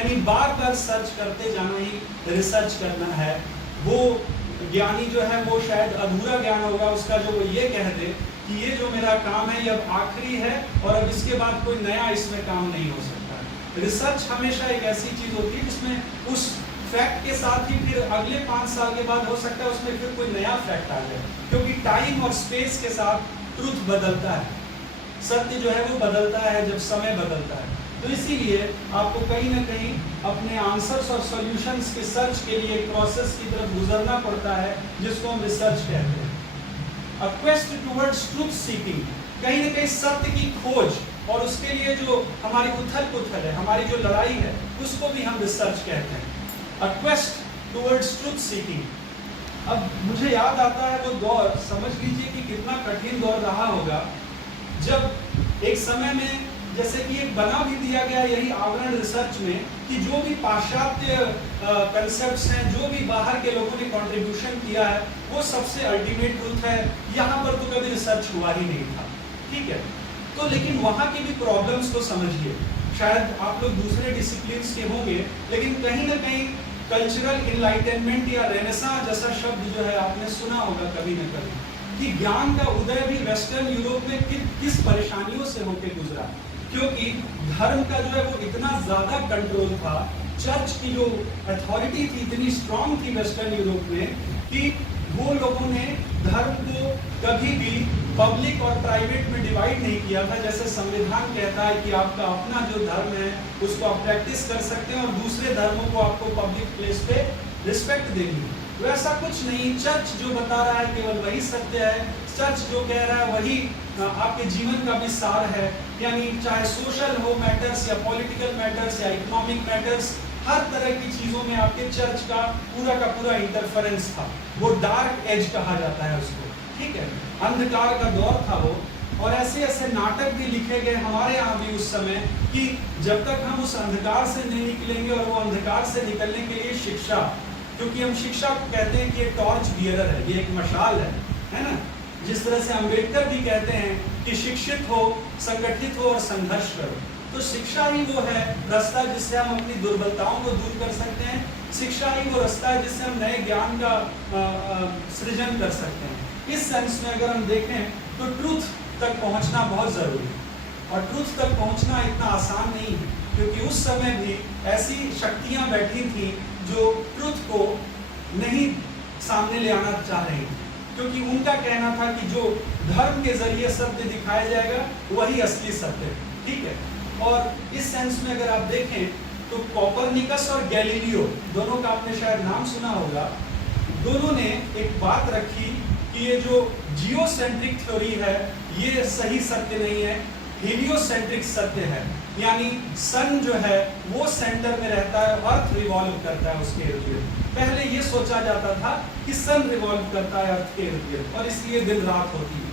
यानी बार बार सर्च करते जाना ही रिसर्च करना है। वो ज्ञानी जो है वो शायद अधूरा ज्ञान होगा उसका, जो वो ये कह दे कि ये जो मेरा काम है ये अब आखिरी है और अब इसके बाद कोई नया इसमें काम नहीं हो सकता। रिसर्च हमेशा एक ऐसी चीज होती है जिसमें उस फैक्ट के साथ ही फिर अगले 5 साल के बाद हो सकता है उसमें फिर कोई नया फैक्ट आ जाए, क्योंकि टाइम और स्पेस के साथ ट्रुथ बदलता है, सत्य जो है वो बदलता है जब समय बदलता है। तो इसीलिए आपको कहीं ना कहीं अपने आंसर्स और सॉल्यूशंस के सर्च के लिए एक प्रोसेस की तरफ गुजरना पड़ता है जिसको हम रिसर्च कहते हैं। A quest towards truth seeking, कहीं ना कहीं सत्य की खोज और उसके लिए जो हमारी उथल पुथल है, हमारी जो लड़ाई है, उसको भी हम रिसर्च कहते हैं। A quest towards truth seeking। अब मुझे याद आता है वो दौर, समझ लीजिए कि कितना कठिन दौर रहा होगा जब एक समय में जैसे कि एक बना भी दिया गया यही आवरण रिसर्च में कि जो भी पाश्चात्य कंसेप्ट्स हैं, जो भी बाहर के लोगों ने कंट्रीब्यूशन किया है वो सबसे अल्टीमेट ट्रूथ है, यहाँ पर तो कभी रिसर्च हुआ ही नहीं था, ठीक है। तो लेकिन वहाँ की भी प्रॉब्लम्स को समझिए। शायद आप लोग दूसरे डिसिप्लिन्स के होंगे, लेकिन कहीं ना कहीं कल्चरल इनलाइटनमेंट या रेनेसां जैसा शब्द जो है आपने सुना होगा कभी न कभी, कि ज्ञान का उदय भी वेस्टर्न यूरोप में किस परेशानियों से होकर गुजरा, क्योंकि धर्म का जो है वो इतना ज्यादा कंट्रोल था, चर्च की जो अथॉरिटी थी इतनी स्ट्रांग थी वेस्टर्न यूरोप में कि वो लोगों ने धर्म को कभी भी पब्लिक और प्राइवेट में डिवाइड नहीं किया था। जैसे संविधान कहता है कि आपका अपना जो धर्म है उसको आप प्रैक्टिस कर सकते हैं और दूसरे धर्मों को आपको पब्लिक प्लेस पे रिस्पेक्ट देनी, वैसा कुछ नहीं। चर्च जो बता रहा है केवल वही सत्य है, चर्च जो कह रहा है वही आपके जीवन का भी सार है। यानी चाहे सोशल हो मैटर्स या पॉलिटिकल मैटर्स या इकोनॉमिक मैटर्स, हर तरह की चीजों में आपके चर्च का पूरा इंटरफेरेंस था। वो डार्क एज कहा जाता है उसको, ठीक है, अंधकार का दौर था वो। और ऐसे ऐसे नाटक भी लिखे गए हमारे यहाँ भी उस समय कि जब तक हम उस अंधकार से नहीं निकलेंगे, और वो अंधकार से निकलने के लिए शिक्षा, क्योंकि हम शिक्षा को कहते हैं कि ये टॉर्च बियरर है, ये एक मशाल है ना। जिस तरह से अंबेडकर भी कहते हैं कि शिक्षित हो, संगठित हो और संघर्ष करो, तो शिक्षा ही वो है रास्ता जिससे हम अपनी दुर्बलताओं को दूर कर सकते हैं। शिक्षा ही वो रास्ता है जिससे हम नए ज्ञान का सृजन कर सकते हैं। इस सेंस में अगर हम देखें तो ट्रूथ तक पहुंचना बहुत जरूरी है, और ट्रूथ तक पहुंचना इतना आसान नहीं है, क्योंकि उस समय भी ऐसी शक्तियां बैठी थी जो ट्रूथ को नहीं सामने ले आना चाह रही थी, क्योंकि उनका कहना था कि जो धर्म के जरिए सत्य दिखाया जाएगा वही असली सत्य है, ठीक है। और इस सेंस में अगर आप देखें तो कोपरनिकस और गैलीलियो, दोनों का आपने शायद नाम सुना होगा, दोनों ने एक बात रखी कि ये जो जियोसेंट्रिक थ्योरी है ये सही सत्य नहीं है, हीलियोसेंट्रिक सत्य है। यानी सन जो है वो सेंटर में रहता है, अर्थ रिवॉल्व करता है उसके इर्द गिर्द। पहले ये सोचा जाता था कि सन रिवॉल्व करता है अर्थ के इर्द गिर्द और इसलिए दिन रात होती है।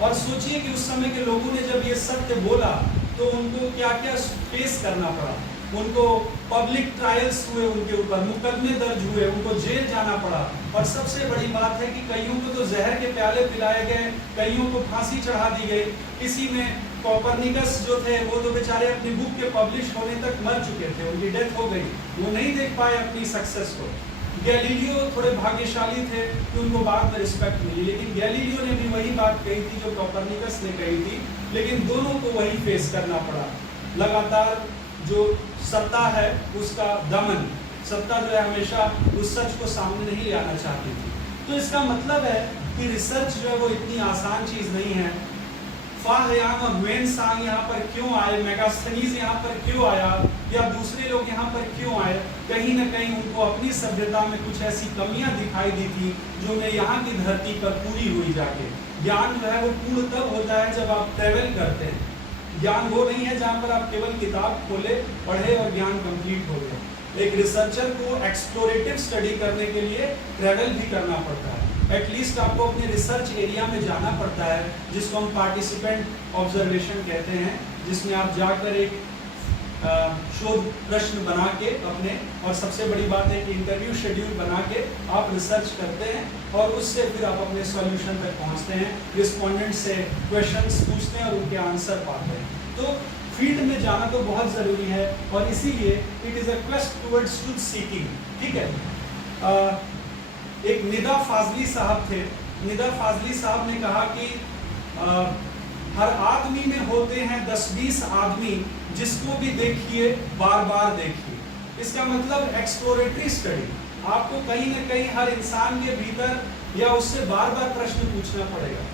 और सोचिए कि उस समय के लोगों ने जब ये सत्य बोला तो उनको क्या क्या फेस करना पड़ा। उनको पब्लिक ट्रायल्स हुए, उनके ऊपर मुकदमे दर्ज हुए, उनको जेल जाना पड़ा। और सबसे बड़ी बात है कि कईयों को तो जहर के प्याले पिलाए गए, कईयों को फांसी चढ़ा दी गई। इसी में कोपरनिकस जो थे वो तो बेचारे अपनी बुक के पब्लिश होने तक मर चुके थे, उनकी डेथ हो गई, वो नहीं देख पाए अपनी सक्सेस को। गैलीलियो थोड़े भाग्यशाली थे कि उनको बाद में रिस्पेक्ट मिली, लेकिन गैलीलियो ने भी वही बात कही थी जो कोपरनिकस ने कही थी, लेकिन दोनों को वही फेस करना पड़ा। लगातार जो सत्ता है उसका दमन, सत्ता जो है हमेशा उस सच को सामने नहीं ले आना चाहती थी। तो इसका मतलब है कि रिसर्च जो है वो इतनी आसान चीज नहीं है। फाहयान और हुएनसांग यहाँ पर क्यों आए, मेगास्थनीज यहाँ पर क्यों आया, या दूसरे लोग यहाँ पर क्यों आए, कहीं ना कहीं उनको अपनी सभ्यता में कुछ ऐसी कमियां दिखाई दी थी जो उन्हें यहाँ की धरती पर पूरी हुई जाके। ज्ञान जो है वो पूर्ण तब होता है जब आप ट्रेवल करते हैं। ज्ञान वो नहीं है जहाँ पर आप केवल किताब खोले, पढ़े और ज्ञान कंप्लीट हो गया। एक रिसर्चर को एक्सप्लोरेटिव स्टडी करने के लिए ट्रेवल भी करना पड़ता है। एटलीस्ट आपको अपने रिसर्च एरिया में जाना पड़ता है, जिसको हम पार्टिसिपेंट ऑब्जर्वेशन कहते हैं, जिसमें आप जाकर एक शोध प्रश्न बना के अपने, और सबसे बड़ी बात है कि इंटरव्यू शेड्यूल बना के आप रिसर्च करते हैं और उससे फिर आप अपने सॉल्यूशन तक पहुंचते हैं, रिस्पोंडेंट से क्वेश्चंस पूछते हैं और उनके आंसर पाते हैं। तो फील्ड में जाना तो बहुत ज़रूरी है, और इसीलिए it is a quest towards truth seeking. ठीक है। एक निदा फाजली साहब थे। निदा फाजली साहब ने कहा कि हर आदमी में होते हैं 10-20 आदमी, जिसको भी देखिए बार बार देखिए। इसका मतलब एक्सप्लोरेटरी स्टडी। आपको कहीं ना कहीं हर इंसान के भीतर या उससे बार बार प्रश्न पूछना पड़ेगा,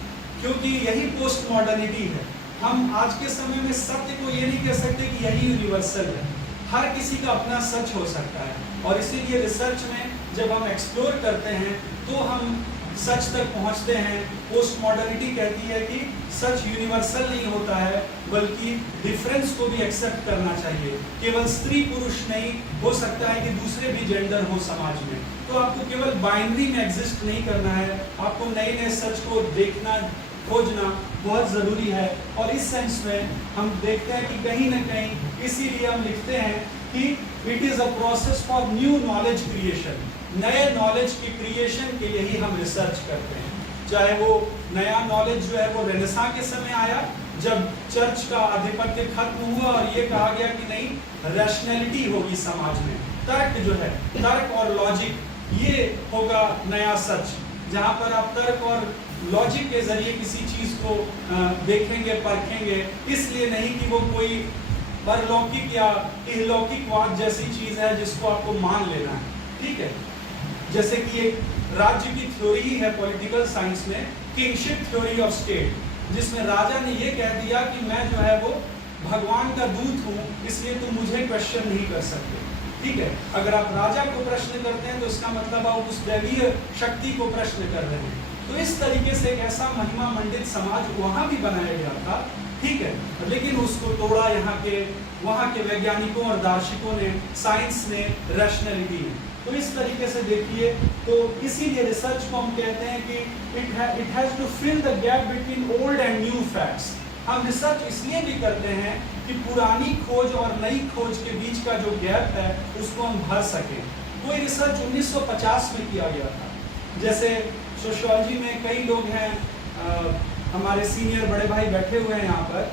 क्योंकि यही पोस्ट मॉडर्निटी है। हम आज के समय में सत्य को ये नहीं कह सकते कि यही यूनिवर्सल है, हर किसी का अपना सच हो सकता है। और इसीलिए रिसर्च में जब हम एक्सप्लोर करते हैं तो हम सच तक पहुंचते हैं। पोस्ट मॉडर्निटी कहती है कि सच यूनिवर्सल नहीं होता है, बल्कि डिफरेंस को भी एक्सेप्ट करना चाहिए। केवल स्त्री पुरुष नहीं, हो सकता है कि दूसरे भी जेंडर हो समाज में। तो आपको केवल बाइनरी में एग्जिस्ट नहीं करना है, आपको नए नए सच को देखना, खोजना बहुत ज़रूरी है। और इस सेंस में हम देखते हैं कि कहीं ना कहीं इसीलिए हम लिखते हैं कि it is a process for new knowledge creation. नए नॉलेज के क्रिएशन के लिए ही हम रिसर्च करते हैं। चाहे वो नया नॉलेज जो है वो रेनेसां के समय आया, जब चर्च का आधिपत्य खत्म हुआ और ये कहा गया कि नहीं, रैशनैलिटी होगी समाज में, तर्क जो है, तर्क और लॉजिक, ये होगा नया सच, जहाँ पर आप तर्क और लॉजिक के जरिए किसी चीज को देखेंगे, परखेंगे, इसलिए नहीं कि वो कोई परलौकिक या इहलौकिकवाद जैसी चीज है जिसको आपको मान लेना है। ठीक है। जैसे कि एक राज्य की थ्योरी ही है पॉलिटिकल साइंस में, किंगशिप थ्योरी ऑफ स्टेट, जिसमें राजा ने ये कह दिया कि मैं जो है वो भगवान का दूत हूँ, इसलिए तुम मुझे क्वेश्चन नहीं कर सकते। ठीक है। अगर आप राजा को प्रश्न करते हैं तो इसका मतलब आप उस दैवीय शक्ति को प्रश्न कर रहे हैं। तो इस तरीके से एक ऐसा महिमा मंडित समाज वहाँ भी बनाया गया था। ठीक है। लेकिन उसको तोड़ा यहाँ के, वहाँ के वैज्ञानिकों और दार्शनिकों ने, साइंस ने, रैशनैलिटी ने। तो इस तरीके से देखिए, तो इसीलिए रिसर्च को हम कहते हैं कि it has to fill the gap between old and new facts. हम रिसर्च इसलिए भी करते हैं कि पुरानी खोज और नई खोज के बीच का जो गैप है उसको हम भर सकें। कोई रिसर्च 1950 में किया गया था, जैसे सोशियोलॉजी में कई लोग हैं, हमारे सीनियर बड़े भाई बैठे हुए हैं यहाँ पर,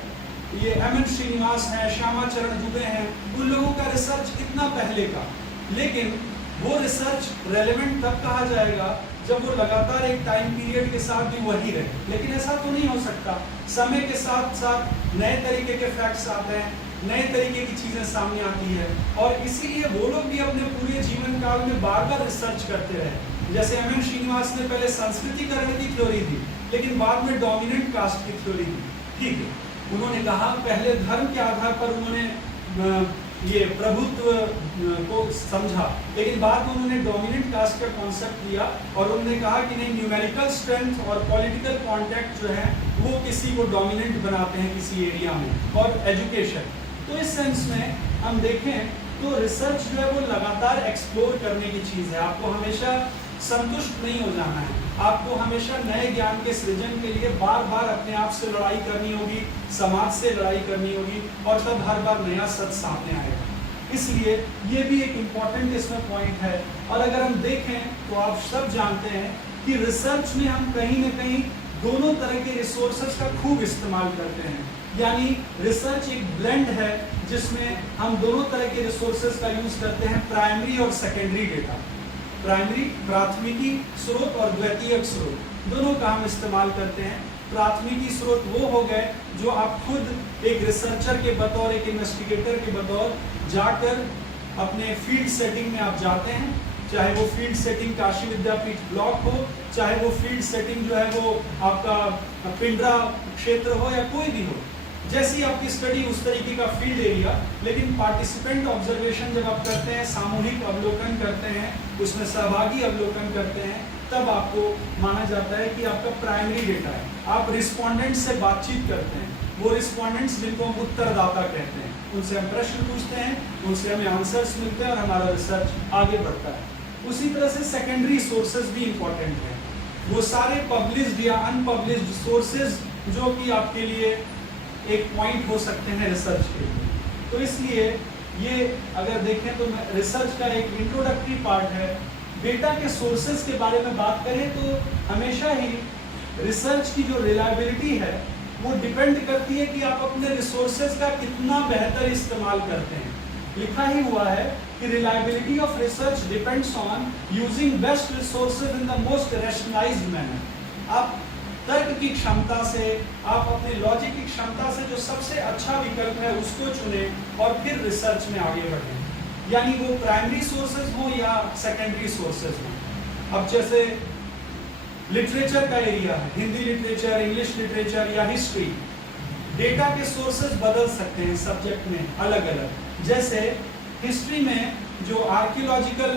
ये M.N. श्रीनिवास हैं, श्यामाचरण दुबे हैं, उन लोगों का रिसर्च कितना पहले का, लेकिन वो रिसर्च रेलेवेंट तब कहा जाएगा जब वो लगातार एक टाइम पीरियड के साथ भी वही रहे। लेकिन ऐसा तो नहीं हो सकता, समय के साथ साथ नए तरीके के फैक्ट्स आते हैं, नए तरीके की चीज़ें सामने आती है, और इसीलिए वो लोग भी अपने पूरे जीवन काल में बार बार रिसर्च करते रहे। जैसे M.N. श्रीनिवास ने पहले संस्कृतिकरण की थ्योरी दी, लेकिन बाद में डोमिनेंट कास्ट की थ्योरी दी। ठीक है। उन्होंने कहा पहले धर्म के आधार पर उन्होंने ये प्रभुत्व को समझा, लेकिन बाद में उन्होंने डोमिनेंट कास्ट का कॉन्सेप्ट लिया और उन्होंने कहा कि नहीं, न्यूमेरिकल स्ट्रेंथ और पॉलिटिकल कॉन्टैक्ट जो है वो किसी को डोमिनेंट बनाते हैं किसी एरिया में, और एजुकेशन। तो इस सेंस में हम देखें तो रिसर्च जो है वो लगातार एक्सप्लोर करने की चीज़ है। आपको हमेशा संतुष्ट नहीं हो जाना है, आपको हमेशा नए ज्ञान के सृजन के लिए बार बार अपने आप से लड़ाई करनी होगी, समाज से लड़ाई करनी होगी, और तब हर बार नया सच सामने आएगा। इसलिए ये भी एक इम्पॉर्टेंट इसमें पॉइंट है। और अगर हम देखें तो आप सब जानते हैं कि रिसर्च में हम कहीं ना कहीं दोनों तरह के रिसोर्सेज का खूब इस्तेमाल करते हैं। यानी रिसर्च एक ब्लेंड है जिसमें हम दोनों तरह के रिसोर्सेज का यूज करते हैं, प्राइमरी और सेकेंडरी डेटा। प्राइमरी प्राथमिकी स्रोत और द्वितीयक स्रोत दोनों का हम इस्तेमाल करते हैं। प्राथमिकी स्रोत वो हो गए जो आप खुद एक रिसर्चर के बतौर, एक इन्वेस्टिगेटर के बतौर जाकर अपने फील्ड सेटिंग में आप जाते हैं, चाहे वो फील्ड सेटिंग काशी विद्यापीठ ब्लॉक हो, चाहे वो फील्ड सेटिंग जो है वो आपका पिंडरा क्षेत्र हो या कोई भी हो, जैसी आपकी स्टडी उस तरीके का फील्ड एरिया। लेकिन पार्टिसिपेंट ऑब्जर्वेशन जब आप करते हैं, सामूहिक अवलोकन करते हैं, उसमें सहभागी अवलोकन करते हैं, तब आपको माना जाता है कि आपका प्राइमरी डेटा है। आप रिस्पोंडेंट से बातचीत करते हैं, वो रिस्पोंडेंट्स जिनको हम उत्तरदाता कहते हैं, उनसे हम प्रश्न पूछते हैं, उनसे हमें आंसर्स मिलते हैं और हमारा रिसर्च आगे बढ़ता है। उसी तरह से सेकेंडरी सोर्सेज भी इंपॉर्टेंट हैं, वो सारे पब्लिश्ड या अनपब्लिश्ड सोर्सेज जो कि आपके लिए एक पॉइंट हो सकते हैं रिसर्च के लिए। तो इसलिए ये अगर देखें तो रिसर्च का एक इंट्रोडक्टरी पार्ट है। डेटा के सोर्सेज के बारे में बात करें तो हमेशा ही रिसर्च की जो रिलायबिलिटी है वो डिपेंड करती है कि आप अपने रिसोर्सेज का कितना बेहतर इस्तेमाल करते हैं। लिखा ही हुआ है कि reliability of research depends on using best resources in the most rationalised manner. आप तर्क की क्षमता से, आप अपने लॉजिक की क्षमता से जो सबसे अच्छा विकल्प है उसको चुने और फिर रिसर्च में आगे बढ़ें, यानी वो प्राइमरी सोर्सेज हो या सेकेंडरी सोर्सेज हो। अब जैसे लिटरेचर का एरिया है, हिंदी लिटरेचर, इंग्लिश लिटरेचर या हिस्ट्री, डेटा के सोर्सेज बदल सकते हैं सब्जेक्ट में अलग अलग। जैसे हिस्ट्री में जो आर्कियोलॉजिकल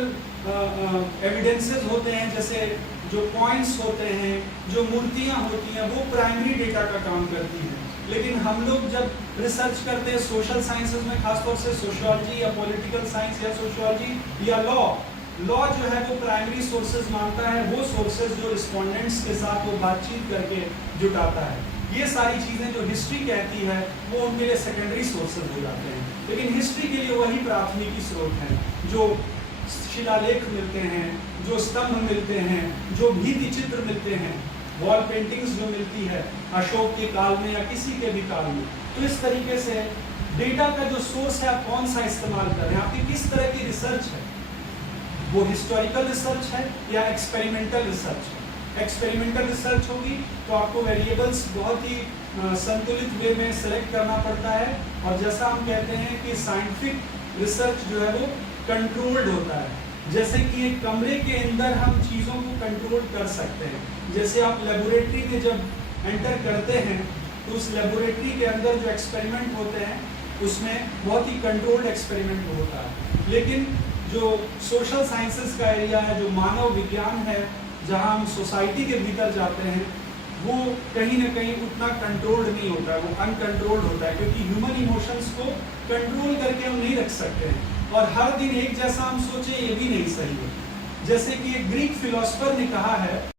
एविडेंसेस होते हैं, जैसे जो पॉइंट्स होते हैं, जो मूर्तियां होती हैं, वो प्राइमरी डेटा का काम करती हैं। लेकिन हम लोग जब रिसर्च करते हैं सोशल साइंसेज में, खासतौर से सोशियोलॉजी या पॉलिटिकल साइंस या सोशियोलॉजी या लॉ जो है वो प्राइमरी सोर्सेज मानता है, वो सोर्सेज जो रिस्पोंडेंट्स के साथ वो बातचीत करके जुटाता है। ये सारी चीज़ें जो हिस्ट्री कहती है वो उनके लिए सेकेंडरी सोर्सेज हो जाते हैं। लेकिन हिस्ट्री के लिए वही प्राथमिकी स्रोत हैं, जो शिलालेख मिलते हैं, जो स्तंभ मिलते हैं, जो भित्ति चित्र मिलते हैं, वॉल पेंटिंग्स जो मिलती है अशोक के काल में या किसी के भी काल में। तो इस तरीके से डेटा का जो सोर्स है आप कौन सा इस्तेमाल कर रहे हैं, आपकी किस तरह की रिसर्च है, वो हिस्टोरिकल रिसर्च है या एक्सपेरिमेंटल रिसर्च है। एक्सपेरिमेंटल रिसर्च होगी तो आपको वेरिएबल्स बहुत ही संतुलित वे में सेलेक्ट करना पड़ता है, और जैसा हम कहते हैं कि साइंटिफिक रिसर्च जो है वो कंट्रोल्ड होता है। जैसे कि एक कमरे के अंदर हम चीज़ों को कंट्रोल कर सकते हैं। जैसे आप लेबोरेटरी में जब एंटर करते हैं तो उस लेबोरेटरी के अंदर जो एक्सपेरिमेंट होते हैं उसमें बहुत ही कंट्रोल्ड एक्सपेरिमेंट होता है। लेकिन जो सोशल साइंसेस का एरिया है, जो मानव विज्ञान है, जहाँ हम सोसाइटी के भीतर जाते हैं, वो कहीं ना कहीं उतना कंट्रोल्ड नहीं होता है, वो अनकंट्रोल्ड होता है, क्योंकि ह्यूमन इमोशंस को कंट्रोल करके हम नहीं रख सकते हैं। और हर दिन एक जैसा हम सोचें ये भी नहीं सही है। जैसे कि एक ग्रीक फिलोसफर ने कहा है